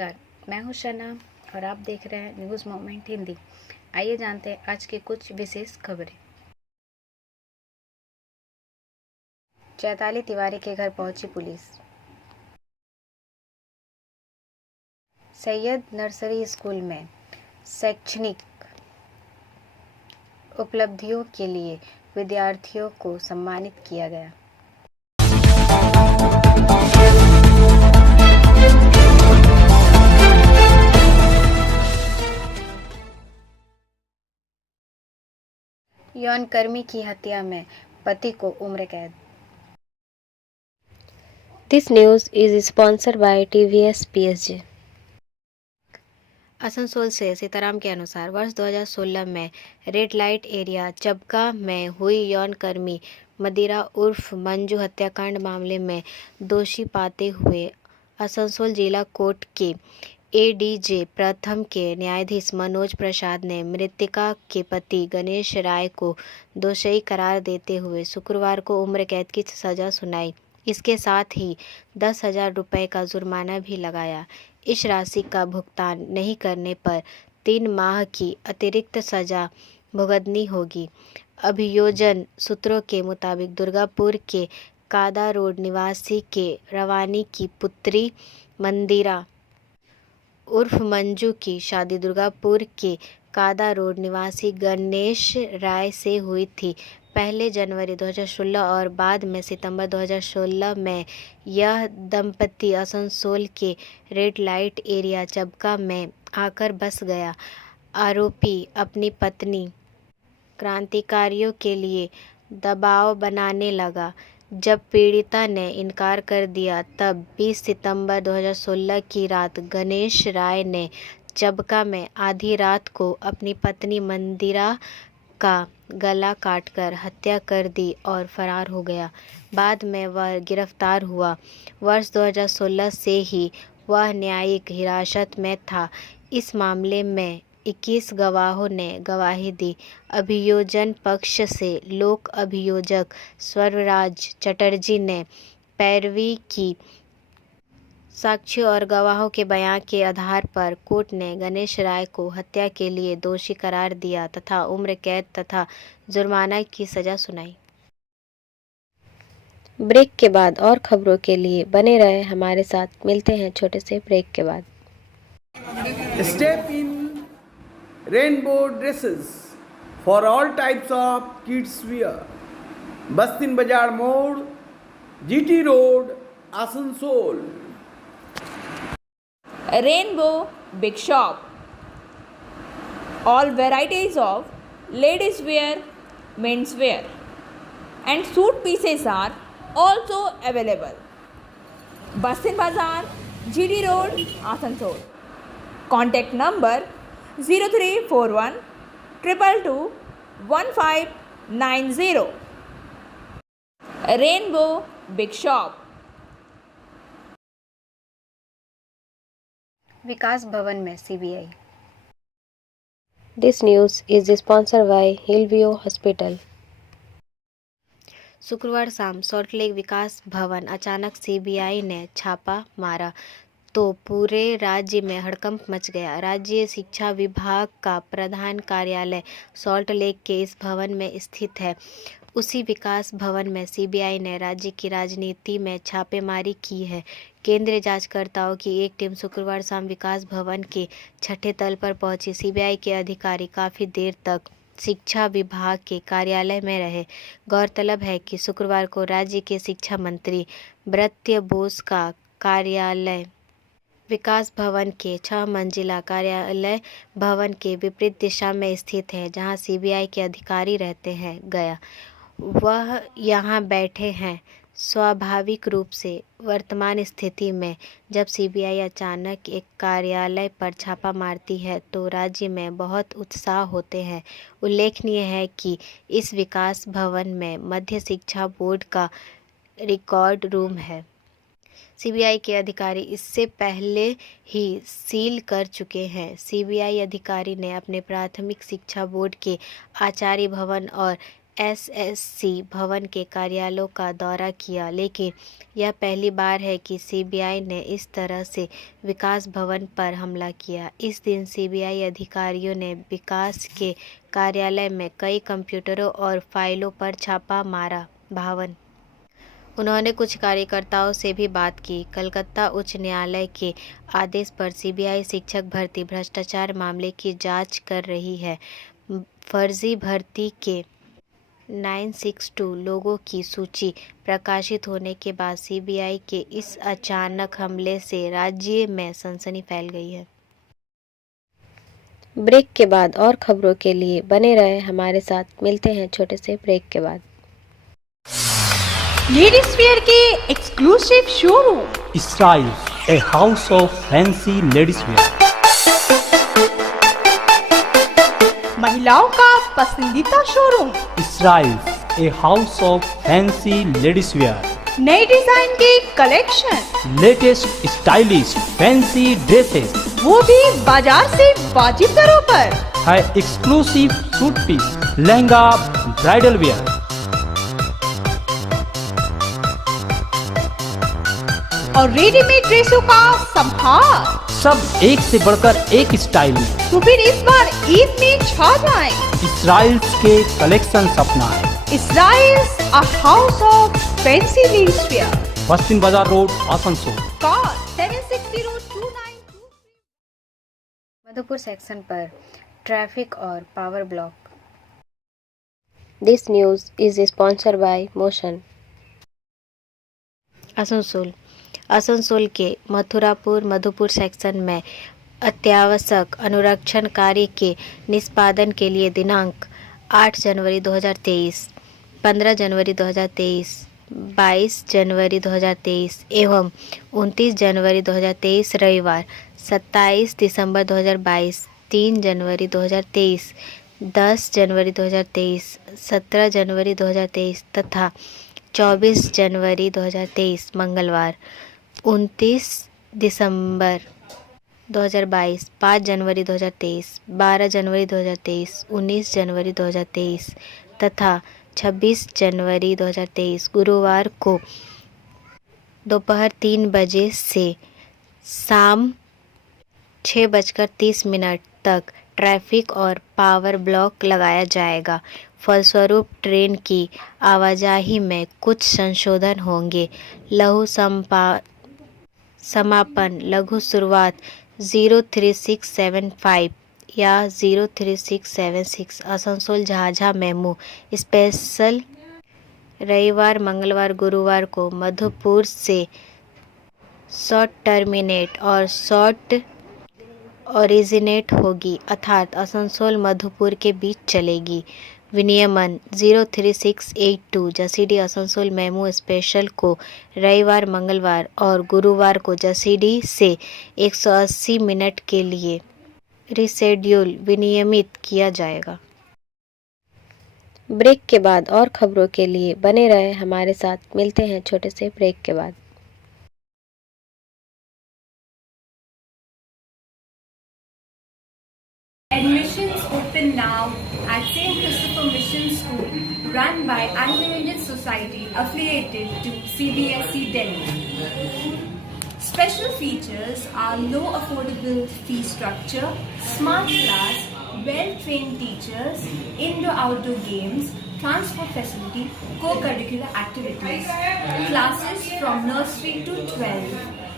नमस्कार, मैं हूं शना और आप देख रहे हैं न्यूज़ मोमेंट हिंदी। आइए जानते हैं आज की कुछ विशेष खबरें। चैताली तिवारी के घर पहुंची पुलिस। सैयद नर्सरी स्कूल में शैक्षणिक उपलब्धियों के लिए विद्यार्थियों को सम्मानित किया गया। यौनकर्मी की हत्या में पति को उम्र कैद। This news is sponsored by TVS PSG। Asansol से सीताराम के अनुसार वर्ष 2016 में रेड लाइट एरिया चबका में हुई यौनकर्मी मदिरा उर्फ मंजू हत्याकांड मामले में दोषी पाते हुए आसनसोल जिला कोर्ट के ADJ प्रथम के न्यायाधीश मनोज प्रसाद ने मृतका के पति गणेश राय को दोषी करार देते हुए शुक्रवार को उम्र कैद की सजा सुनाई। इसके साथ ही 10,000 रुपये का जुर्माना भी लगाया। इस राशि का भुगतान नहीं करने पर 3 माह की अतिरिक्त सजा भुगतनी होगी। अभियोजन सूत्रों के मुताबिक दुर्गापुर के कादा रोड निवासी के रवानी की पुत्री मंदिरा उर्फ मंजू की शादी दुर्गापुर के कादा रोड निवासी गणेश राय से हुई थी। पहले जनवरी 2016 और बाद में सितंबर 2016 में यह दंपति आसनसोल के रेड लाइट एरिया चबका में आकर बस गया। आरोपी अपनी पत्नी क्रांतिकारियों के लिए दबाव बनाने लगा। जब पीड़िता ने इनकार कर दिया तब 20 सितंबर 2016 की रात गणेश राय ने चबका में आधी रात को अपनी पत्नी मंदिरा का गला काटकर हत्या कर दी और फरार हो गया। बाद में वह गिरफ्तार हुआ। वर्ष 2016 से ही वह न्यायिक हिरासत में था। इस मामले में 21 गवाहों ने गवाही दी। अभियोजन पक्ष से लोक अभियोजक स्वरराज चटर्जी ने पैरवी की। साक्ष्यों और गवाहों के बयान के आधार पर कोर्ट ने गणेश राय को हत्या के लिए दोषी करार दिया तथा उम्र कैद तथा जुर्माना की सजा सुनाई। ब्रेक के बाद और खबरों के लिए बने रहे हमारे साथ। मिलते हैं छोटे से ब्रेक के बाद। Step in rainbow dresses for all types of kids wear. Bastin Bazar Mode, GT Road, Asansol. Rainbow Big Shop. All varieties of ladies wear, men's wear and suit pieces are also available. Bastin Bazar, GD Road, Asansol. Contact number 0341 222 1590. Rainbow Big Shop. विकास भवन में CBI। This news is sponsored by Hillview hospital. शुक्रवार शाम सॉल्टलेक विकास भवन अचानक CBI ने छापा मारा तो पूरे राज्य में हड़कंप मच गया। राज्य शिक्षा विभाग का प्रधान कार्यालय सॉल्ट लेक के इस भवन में स्थित है। उसी विकास भवन में CBI ने राज्य की राजनीति में छापेमारी की है। केंद्रीय जांचकर्ताओं की एक टीम शुक्रवार शाम विकास भवन के 6ठे तल पर पहुंची। CBI के अधिकारी काफ़ी देर तक शिक्षा विभाग के कार्यालय में रहे। गौरतलब है कि शुक्रवार को राज्य के शिक्षा मंत्री ब्रत्य बोस का कार्यालय विकास भवन के 6 मंजिला कार्यालय भवन के विपरीत दिशा में स्थित है, जहां CBI के अधिकारी रहते हैं। गया वह यहां बैठे हैं। स्वाभाविक रूप से वर्तमान स्थिति में जब CBI अचानक एक कार्यालय पर छापा मारती है तो राज्य में बहुत उत्साह होते हैं। उल्लेखनीय है कि इस विकास भवन में मध्य शिक्षा बोर्ड का रिकॉर्ड रूम है। CBI के अधिकारी इससे पहले ही सील कर चुके हैं। CBI अधिकारी ने अपने प्राथमिक शिक्षा बोर्ड के आचार्य भवन और एसएससी भवन के कार्यालयों का दौरा किया, लेकिन यह पहली बार है कि सीबीआई ने इस तरह से विकास भवन पर हमला किया। इस दिन सीबीआई अधिकारियों ने विकास के कार्यालय में कई कंप्यूटरों और फाइलों पर छापा मारा। भावन उन्होंने कुछ कार्यकर्ताओं से भी बात की। कलकत्ता उच्च न्यायालय के आदेश पर सीबीआई शिक्षक भर्ती भ्रष्टाचार मामले की जांच कर रही है। फर्जी भर्ती के 962 लोगों की सूची प्रकाशित होने के बाद सीबीआई के इस अचानक हमले से राज्य में सनसनी फैल गई है। ब्रेक के बाद और खबरों के लिए बने रहे हमारे साथ। मिलते हैं छोटे से ब्रेक के बाद। लेडीज वेयर के exclusive showroom Style, a house of fancy ladies wear. महिलाओं का पसंदीदा showroom, Style, a house of fancy ladies wear. नए डिजाइन के collection, Latest stylish fancy dresses. वो भी बाजार से वाजिब दरों पर। है exclusive suit piece, lehenga, bridal wear. और रेडीमेड ड्रेसों का संभार। सब एक से बढ़कर एक स्टाइल में. तो फिर इस बार ईद में छा जाएं। Styles के कलेक्शन अपना है. Israel's a house of fancy ladies wear. पश्चिम बाजार road, Asansol. Call 7602923। Madhupur section पर ट्रैफिक और power block. This news is sponsored by motion. Asansol के मथुरापुर मधुपुर सेक्शन में अत्यावश्यक अनुरक्षण कार्य के निष्पादन के लिए दिनांक 8 जनवरी 2023, 15 जनवरी 2023, 22 जनवरी 2023 एवं 29 जनवरी 2023 रविवार, 27 दिसंबर 2022, 3 जनवरी 2023, 10 जनवरी 2023, 17 जनवरी 2023 तथा 24 जनवरी 2023 मंगलवार, 29 दिसंबर 2022, 5 जनवरी 2023, 12 जनवरी 2023, 19 जनवरी 2023 तथा 26 जनवरी 2023 गुरुवार को दोपहर 3 बजे से शाम 6:30 तक ट्रैफिक और पावर ब्लॉक लगाया जाएगा। फलस्वरूप ट्रेन की आवाजाही में कुछ संशोधन होंगे। लघु समापन लघु शुरुआत 03675 या 03676 आसनसोल झाझा मेमू स्पेशल रविवार, मंगलवार, गुरुवार को मधुपुर से शॉर्ट टर्मिनेट और शॉर्ट ओरिजिनेट होगी, अर्थात आसनसोल मधुपुर के बीच चलेगी। विनियमन 03682 जसीडी आसनसोल मेमू स्पेशल को रविवार, मंगलवार और गुरुवार को जसीडी से 180 मिनट के लिए रिशेड्यूल विनियमित किया जाएगा। ब्रेक के बाद और खबरों के लिए बने रहे हमारे साथ। मिलते हैं छोटे से ब्रेक के बाद। Admissions open now at St. Christopher Mission School, run by Anglo-Indian Society affiliated to CBSE Delhi. Special features are low affordable fee structure, smart class, well-trained teachers, indoor-outdoor games, transport facility, co-curricular activities, classes from nursery to 12.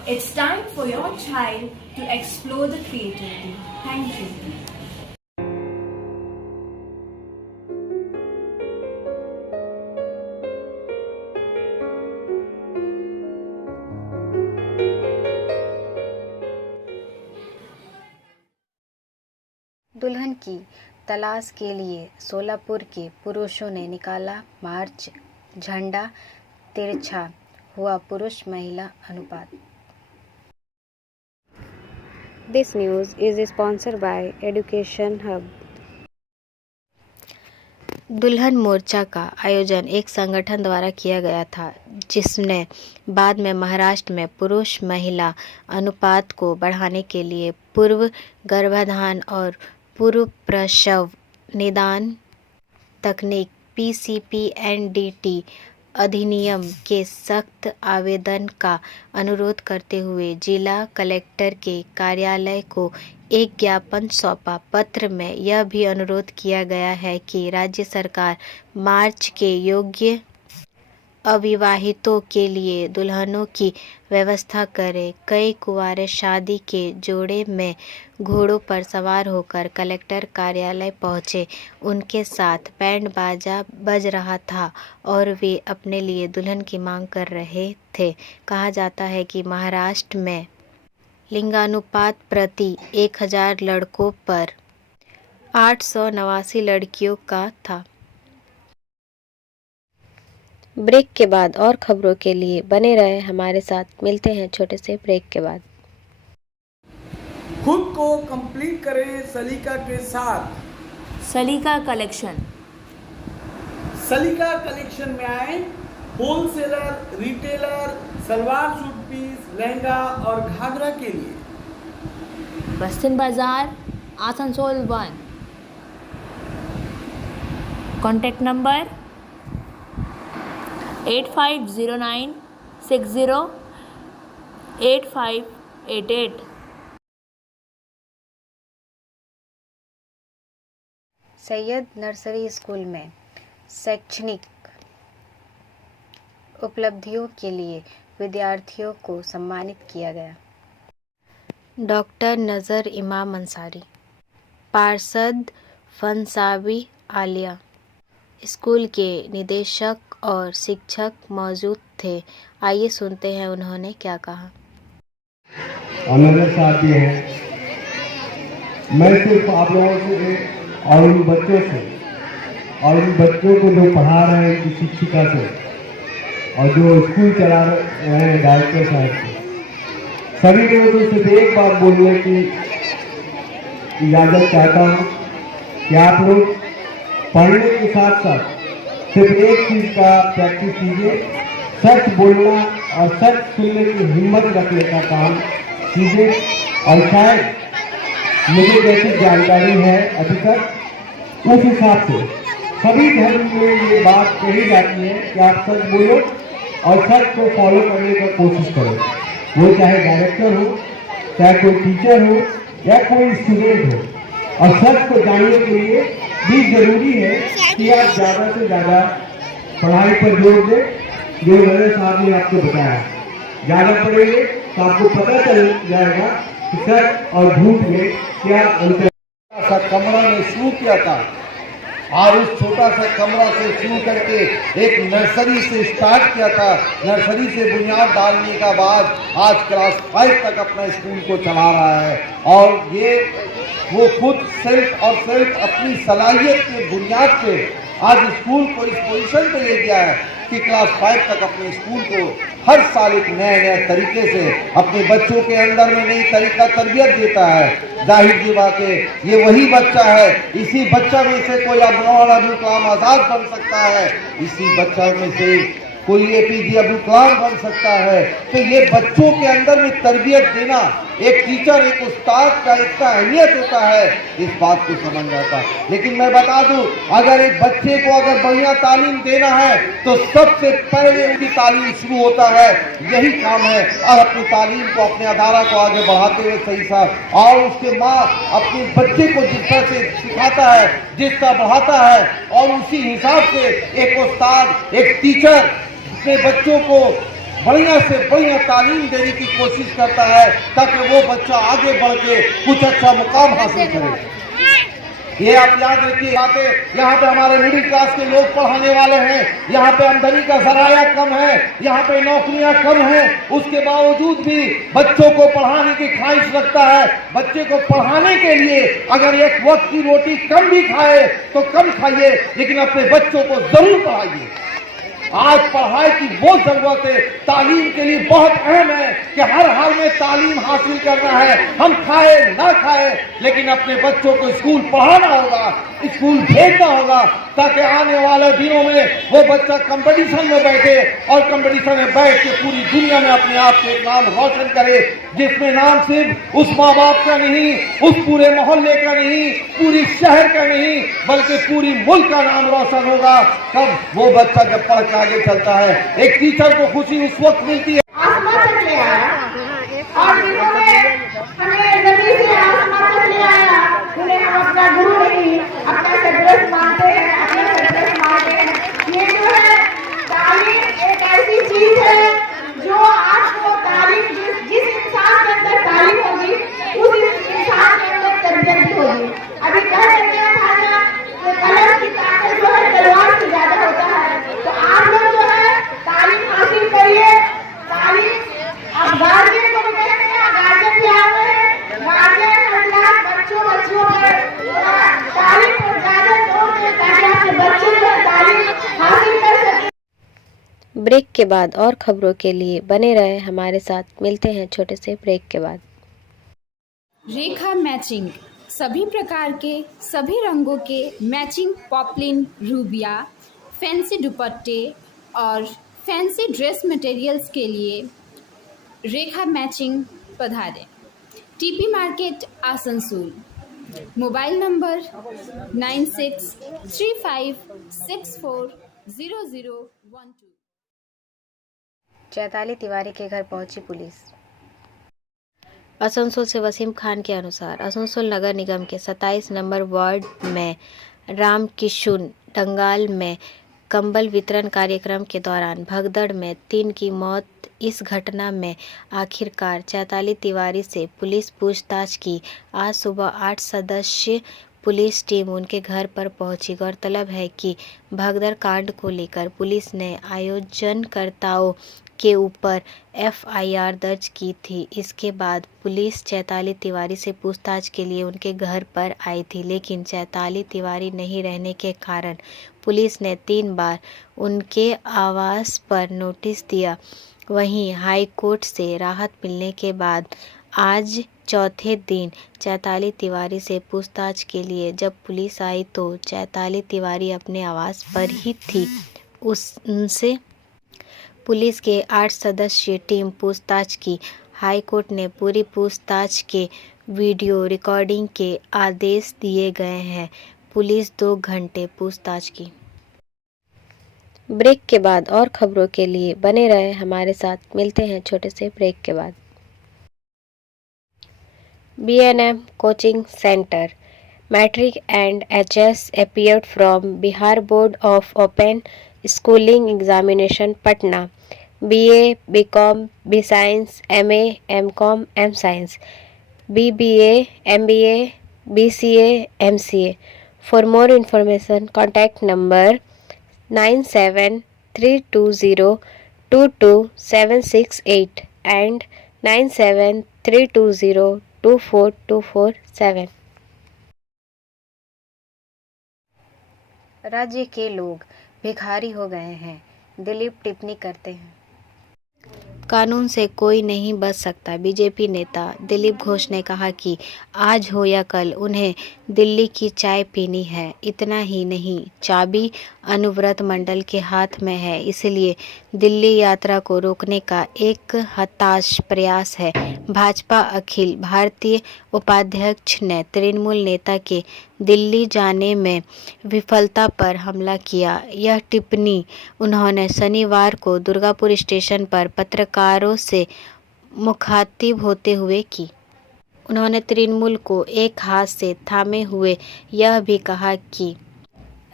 It's time for your child to explore the creativity. Thank you. दुल्हन की तलाश के लिए सोलापुर के पुरुषों ने निकाला मार्च, झंडा तिरछा हुआ पुरुष महिला अनुपात। This news is sponsored by education hub. दुल्हन मोर्चा का आयोजन एक संगठन द्वारा किया गया था, जिसने बाद में महाराष्ट्र में पुरुष महिला अनुपात को बढ़ाने के लिए पूर्व गर्भाधान और पूर्व प्रसव निदान तकनीक PCPNDT अधिनियम के सख्त आवेदन का अनुरोध करते हुए जिला कलेक्टर के कार्यालय को एक ज्ञापन सौंपा। पत्र में यह भी अनुरोध किया गया है कि राज्य सरकार मार्च के योग्य अविवाहितों के लिए दुल्हनों की व्यवस्था करे। कई कुंवारे शादी के जोड़े में घोड़ों पर सवार होकर कलेक्टर कार्यालय पहुंचे। उनके साथ बैंड बाजा बज रहा था और वे अपने लिए दुल्हन की मांग कर रहे थे। कहा जाता है कि महाराष्ट्र में लिंगानुपात प्रति 1000 लड़कों पर 889 लड़कियों का था। ब्रेक के बाद और खबरों के लिए बने रहे हमारे साथ। मिलते हैं छोटे से ब्रेक के बाद। खुद को कंप्लीट करें सलीका के साथ। सलीका कलेक्शन। सलीका कलेक्शन में आए wholesaler, retailer, salwar suit piece, lehenga और घाघरा के लिए। Bastin Bazar, Asansol 1। Contact number 8509608588। Syed nursery school में शैक्षणिक उपलब्धियों के लिए विद्यार्थियों को सम्मानित किया गया। डॉक्टर नज़र इमाम अंसारी, पार्षद फनसाबी आलिया, स्कूल के निदेशक और शिक्षक मौजूद थे। आइए सुनते हैं उन्होंने क्या कहा। मेरे साथ ये है, मैं सिर्फ आप लोगों से और उन बच्चों से और उन बच्चों को जो पढ़ा रहे हैं उनकी शिक्षिका से और जो स्कूल चला रहे हैं डायरेक्टर साहब से, सभी लोगों से सिर्फ एक बात बोलने की इजाज़त चाहता हूँ कि आप लोग पढ़ने के साथ साथ सिर्फ एक चीज़ का प्रैक्टिस कीजिए, सच बोलना और सच सुनने की हिम्मत रखने का काम कीजिए। और शायद मुझे जैसी जानकारी है अभी तक, उस हिसाब से सभी धर्म में ये बात कही जाती है कि आप सच बोलो और सच को फॉलो करने का कोशिश करो। वो चाहे डायरेक्टर हो, चाहे कोई टीचर हो या कोई स्टूडेंट हो। और सच को जानने के लिए भी जरूरी है कि आप ज़्यादा से ज़्यादा पढ़ाई पर जोर दें, जो मेरे साहब ने आपको बताया। ज़्यादा पढ़ेंगे तो आपको पता चल जाएगा कि सच और झूठ में क्या अंतर। सा कमरा में शुरू किया था और उस छोटा सा कमरा से शुरू करके एक नर्सरी से स्टार्ट किया था। नर्सरी से बुनियाद डालने का बाद आज क्लास 5 तक अपना स्कूल को चला रहा है। और ये वो खुद सेल्फ अपनी सलाहियत के बुनियाद पे आज स्कूल को इस पोजीशन पे ले गया है कि क्लास 5 तक अपने स्कूल को हर साल एक नए तरीके से अपने बच्चों के अंदर में नई तरीका तरबियत देता है। जाहिर सी बात है, ये वही बच्चा है, इसी बच्चा में से कोई अब्दुल कलाम आज़ाद बन सकता है, इसी बच्चा में से कोई APJ अब्दुल कलाम बन सकता है। तो ये बच्चों के अंदर में तरबियत देना एक टीचर, एक उस्ताद का इतना अहमियत होता है, इस बात को समझ जाता। लेकिन मैं बता दूं, अगर एक बच्चे को अगर बढ़िया तालीम देना है तो सबसे पहले उनकी तालीम शुरू होता है, यही काम है। और अपनी तालीम को, अपने अदारा को आगे बढ़ाते हुए सही साहब और उसके माँ अपने बच्चे को जिस तरह से सिखाता है, जिस तरह बढ़ाता है, और उसी हिसाब से एक उस्ताद, एक टीचर अपने बच्चों को बढ़िया से बढ़िया तालीम देने की कोशिश करता है ताकि वो बच्चा आगे बढ़ के कुछ अच्छा मुकाम हासिल करे। ये आप याद रखिए, यहाँ पे हमारे मिडिल क्लास के लोग पढ़ाने वाले हैं, यहाँ पे आमदनी का जराया कम है, यहाँ पे नौकरियां कम हैं, उसके बावजूद भी बच्चों को पढ़ाने की ख्वाहिश रखता है। बच्चे को पढ़ाने के लिए अगर एक वक्त की रोटी कम भी खाए तो कम खाइए, लेकिन अपने बच्चों को जरूर पढ़ाइए। आज पढ़ाई की वो जरूरत है, तालीम के लिए बहुत अहम है कि हर हाल में तालीम हासिल करना है। हम खाए ना खाए, लेकिन अपने बच्चों को स्कूल पढ़ाना होगा, स्कूल भेजना होगा, ताकि आने वाले दिनों में वो बच्चा कंपटीशन में बैठे और कंपटीशन में बैठ के पूरी दुनिया में अपने आप के नाम रोशन करे, जिसमें नाम सिर्फ उस माँ बाप का नहीं, उस पूरे मोहल्ले का नहीं, पूरी शहर का नहीं, बल्कि पूरी मुल्क का नाम रोशन होगा। तब वो बच्चा जब पढ़ के आगे चलता है, एक टीचर को खुशी उस वक्त मिलती है। आसमान तक ले आया और जिन्होंने हमें जमीन से आसमान तक ले आया, उन्हें हम अपना गुरु नहीं, अपना सर्वस्व मानते हैं, अपना सर्वस्व मानते हैं। ये जो है तालीम एक ऐसी चीज है जो आपको तालीम जिस इंसान के अंदर तालीम होगी उस इंसान के अंदर तरबियत भी होगी। अभी कह रहे हैं भाषा कि कलम की ताकत जो है तलवार से ज्यादा होता है। तो आप लोग जो है तालीम हासिल करिए। अब गार्जियन को भी कहते हैं, गार्जियन भी आ रहे हैं, गार्जियन हजरात बच्चों पर तालीम पर ज्यादा जोर दें ताकि आपके बच्चे जो तालीम हासिल कर सकें। ब्रेक के बाद और खबरों के लिए बने रहे हमारे साथ। मिलते हैं छोटे से ब्रेक के बाद। रेखा मैचिंग, सभी प्रकार के सभी रंगों के मैचिंग पॉपलिन, रूबिया, फैंसी दुपट्टे और फैंसी ड्रेस मटेरियल्स के लिए रेखा मैचिंग पधारें। TP market Asansol. Mobile number 9635640012। Chaitali Tiwari के घर पहुंची पुलिस। आसनसोल से वसीम खान के अनुसार आसनसोल नगर निगम के 27 नंबर वार्ड में रामकिशुन डंगाल में कंबल वितरण कार्यक्रम के दौरान भगदड़ में 3 की मौत। इस घटना में आखिरकार चैताली तिवारी से पुलिस पूछताछ की। आज सुबह 8 सदस्य पुलिस टीम उनके घर पर पहुंची। गौरतलब है कि भगदड़ कांड को लेकर पुलिस ने आयोजनकर्ताओं के ऊपर FIR दर्ज की थी। इसके बाद पुलिस चैताली तिवारी से पूछताछ के लिए उनके घर पर आई थी, लेकिन चैताली तिवारी नहीं रहने के कारण पुलिस ने 3 बार उनके आवास पर नोटिस दिया। वहीं हाई कोर्ट से राहत मिलने के बाद आज चौथे दिन चैताली तिवारी से पूछताछ के लिए जब पुलिस आई तो चैताली तिवारी अपने आवास पर ही थी। उनसे पुलिस के 8 सदस्यीय टीम पूछताछ की। हाई कोर्ट ने पूरी पूछताछ के वीडियो रिकॉर्डिंग के आदेश दिए गए हैं। पुलिस 2 घंटे पूछताछ की। ब्रेक के बाद और खबरों के लिए बने रहे हमारे साथ। मिलते हैं छोटे से ब्रेक के बाद। BNM coaching centre matric and HS appeared from Bihar Board of Open Schooling Examination Patna. BA, BCom, BScience, MA, MCom, M-Science, BBA, MBA, BCA, MCA. For more information, contact number 9732022768 and 9732024247. राज्य के लोग भिखारी हो गए हैं, दिलीप टिप्पणी करते हैं। कानून से कोई नहीं बच सकता। बीजेपी नेता दिलीप घोष ने कहा कि आज हो या कल उन्हें दिल्ली की चाय पीनी है। इतना ही नहीं, चाबी अनुव्रत मंडल के हाथ में है, इसलिए दिल्ली यात्रा को रोकने का एक हताश प्रयास है। भाजपा अखिल भारतीय उपाध्यक्ष ने तृणमूल नेता के दिल्ली जाने में विफलता पर हमला किया। यह टिप्पणी उन्होंने शनिवार को दुर्गापुर स्टेशन पर पत्रकारों से मुखातिब होते हुए की। उन्होंने तृणमूल को एक हाथ से थामे हुए यह भी कहा कि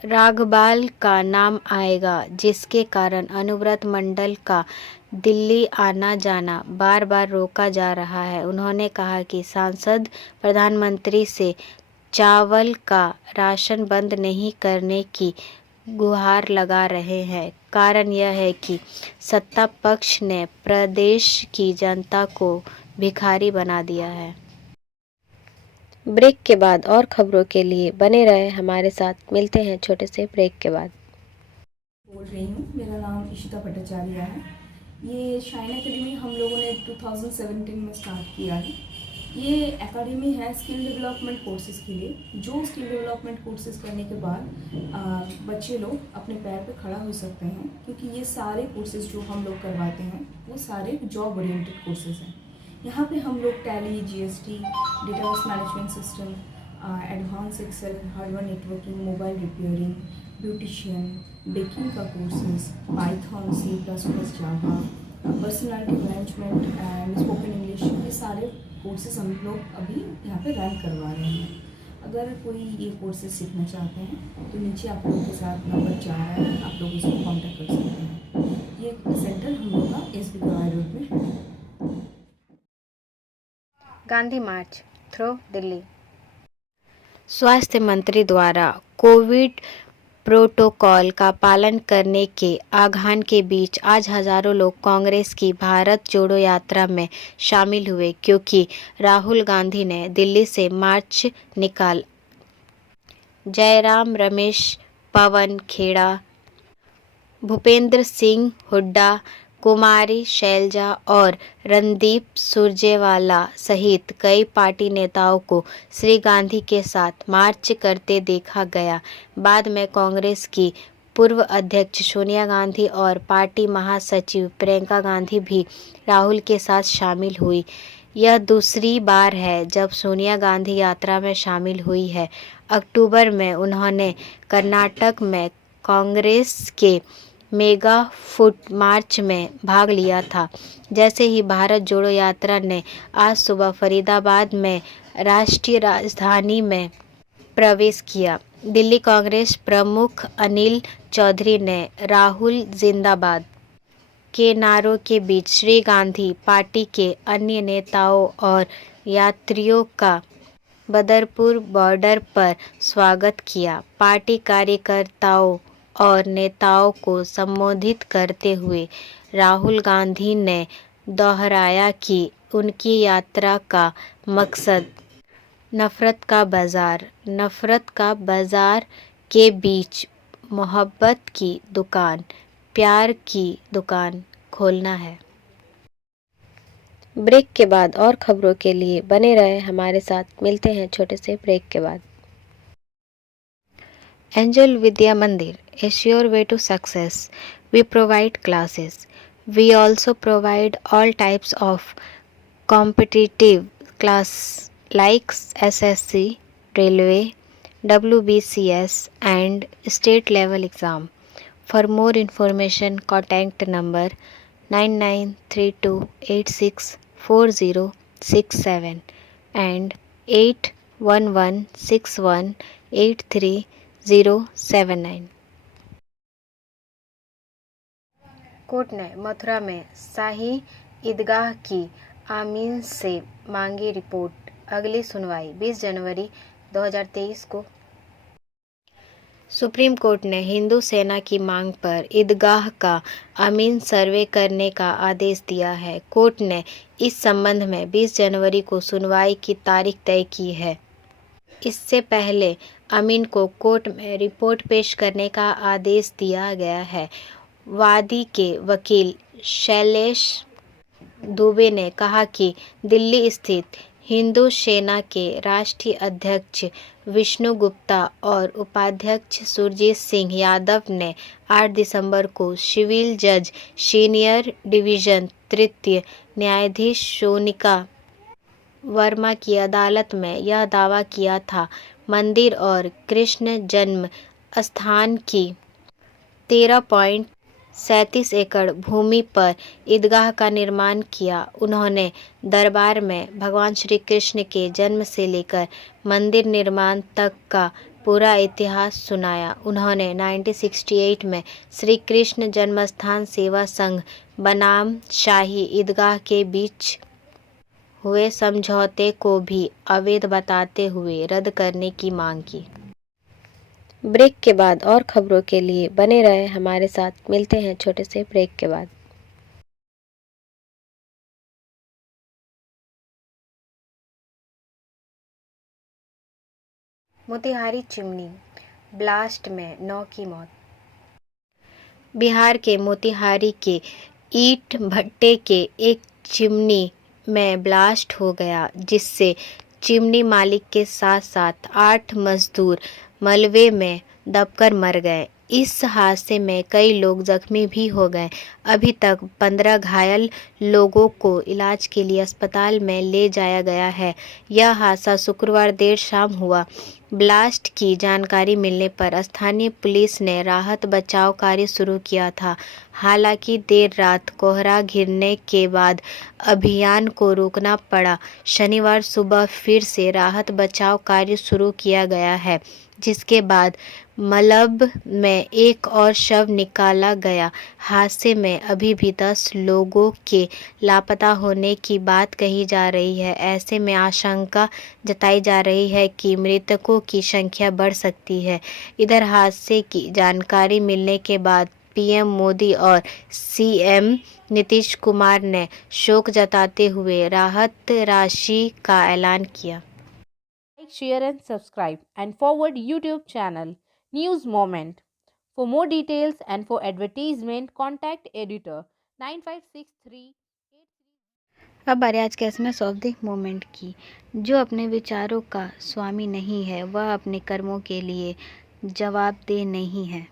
राघपाल का नाम आएगा, जिसके कारण अनुव्रत मंडल का दिल्ली आना जाना बार बार रोका जा रहा है। उन्होंने कहा कि सांसद प्रधानमंत्री से चावल का राशन बंद नहीं करने की गुहार लगा रहे हैं। कारण यह है कि सत्ता पक्ष ने प्रदेश की जनता को भिखारी बना दिया है। ब्रेक के बाद और खबरों के लिए बने रहे हमारे साथ। मिलते हैं छोटे से ब्रेक के बाद। बोल रही हूँ, मेरा नाम इशिता भट्टाचार्य है। ये शाइन एकेडमी हम लोगों ने 2017 में स्टार्ट किया है। ये एकेडमी है स्किल डेवलपमेंट कोर्सेज़ के लिए, जो स्किल डेवलपमेंट कोर्सेज़ करने के बाद बच्चे लोग अपने पैर पे खड़ा हो सकते हैं, क्योंकि ये सारे कोर्सेज़ जो हम लोग करवाते हैं वो सारे जॉब ओरिएंटेड कोर्सेज़ हैं। यहाँ पे हम लोग Tally, GST, database management system, advance Excel, hardware networking, mobile repairing, beautician, baking का courses, Python, C++, Java, personality management and spoken English, ये सारे कोर्सेज हम लोग अभी यहाँ पे रन करवा रहे हैं। अगर कोई ये कोर्सेज सीखना चाहते हैं तो नीचे आप लोगों के साथ नंबर जा रहा है, आप लोग इसको कांटेक्ट कर सकते हैं। ये सेंटर हम लोग का SB गवाई रोड में है। गांधी मार्च थ्रू दिल्ली। स्वास्थ्य मंत्री द्वारा कोविड प्रोटोकॉल का पालन करने के आह्वान के बीच आज हजारों लोग कांग्रेस की भारत जोड़ो यात्रा में शामिल हुए, क्योंकि राहुल गांधी ने दिल्ली से मार्च निकाल। जयराम रमेश, पवन खेड़ा, भूपेंद्र सिंह हुड्डा, कुमारी शैलजा और रणदीप सुरजेवाला सहित कई पार्टी नेताओं को श्री गांधी के साथ मार्च करते देखा गया। बाद में कांग्रेस की पूर्व अध्यक्ष सोनिया गांधी और पार्टी महासचिव प्रियंका गांधी भी राहुल के साथ शामिल हुई। यह दूसरी बार है जब सोनिया गांधी यात्रा में शामिल हुई है। अक्टूबर में उन्होंने कर्नाटक में कांग्रेस के मेगा फुट मार्च में भाग लिया था। जैसे ही भारत जोड़ो यात्रा ने आज सुबह फरीदाबाद में राष्ट्रीय राजधानी में प्रवेश किया, दिल्ली कांग्रेस प्रमुख अनिल चौधरी ने राहुल जिंदाबाद के नारों के बीच श्री गांधी पार्टी के अन्य नेताओं और यात्रियों का बदरपुर बॉर्डर पर स्वागत किया। पार्टी कार्यकर्ताओं और नेताओं को संबोधित करते हुए राहुल गांधी ने दोहराया कि उनकी यात्रा का मकसद नफरत का बाजार के बीच मोहब्बत की दुकान, प्यार की दुकान खोलना है। ब्रेक के बाद और खबरों के लिए बने रहे हमारे साथ। मिलते हैं छोटे से ब्रेक के बाद। Angel Vidya Mandir is your way to success. We provide classes. We also provide all types of competitive class like SSC, Railway, WBCS and state level exam. For more information, contact number 9932864067 and 8116183079। Court ने मथुरा में शाही ईदगाह की आमीन से मांगी report. अगली सुनवाई 20 जनवरी 2023 को। Supreme court ने हिंदू सेना की मांग पर ईदगाह का आमीन सर्वे करने का आदेश दिया है। कोर्ट ने इस संबंध में 20 जनवरी को सुनवाई की तारीख तय की है। इससे पहले अमीन को कोर्ट में रिपोर्ट पेश करने का आदेश दिया गया है। वादी के वकील शैलेश दुबे ने कहा कि दिल्ली स्थित हिंदू सेना के राष्ट्रीय अध्यक्ष विष्णु गुप्ता और उपाध्यक्ष सुरजीत सिंह यादव ने 8 दिसंबर को सिविल जज सीनियर डिवीजन तृतीय न्यायाधीश सोनिका वर्मा की अदालत में यह दावा किया था। मंदिर और कृष्ण जन्म स्थान की 13.37 एकड़ भूमि पर ईदगाह का निर्माण किया। उन्होंने दरबार में भगवान श्री कृष्ण के जन्म से लेकर मंदिर निर्माण तक का पूरा इतिहास सुनाया। उन्होंने 1968 में श्री कृष्ण जन्मस्थान सेवा संघ बनाम शाही ईदगाह के बीच हुए समझौते को भी अवैध बताते हुए रद्द करने की मांग की। ब्रेक के बाद और खबरों के लिए बने रहे हमारे साथ। मिलते हैं छोटे से ब्रेक के बाद। मोतिहारी चिमनी ब्लास्ट में 9 की मौत। बिहार के मोतिहारी के ईंट भट्टे के एक चिमनी में ब्लास्ट हो गया, जिससे चिमनी मालिक के साथ साथ 8 मजदूर मलबे में दबकर मर गए। इस हादसे में कई लोग जख्मी भी हो गए। अभी तक 15 घायल लोगों को इलाज के लिए अस्पताल में ले जाया गया है। यह हादसा शुक्रवार देर शाम हुआ। ब्लास्ट की जानकारी मिलने पर स्थानीय पुलिस ने राहत बचाव कार्य शुरू किया था। हालांकि देर रात कोहरा घिरने के बाद अभियान को रोकना पड़ा। शनिवार सुबह फिर से राहत बचाव कार्य शुरू किया गया है, जिसके बाद मलबे में एक और शव निकाला गया। हादसे में अभी भी 10 लोगों के लापता होने की बात कही जा रही है। ऐसे में आशंका जताई जा रही है कि मृतकों की संख्या बढ़ सकती है। इधर हादसे की जानकारी मिलने के बाद पीएम मोदी और सीएम नीतीश कुमार ने शोक जताते हुए राहत राशि का ऐलान किया। Like, share and subscribe and forward YouTube channel News Moment. For more details and for advertisement, contact editor 9563. अब बारी आज के एसएमएस ऑफ द मोमेंट की। जो अपने विचारों का स्वामी नहीं है, वह अपने कर्मों के लिए जवाबदेह नहीं है।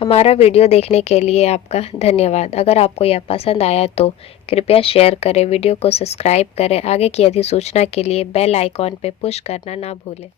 हमारा वीडियो देखने के लिए आपका धन्यवाद। अगर आपको यह पसंद आया तो कृपया शेयर करें, वीडियो को सब्सक्राइब करें। आगे की अधिसूचना के लिए बेल आइकॉन पर पुश करना ना भूलें।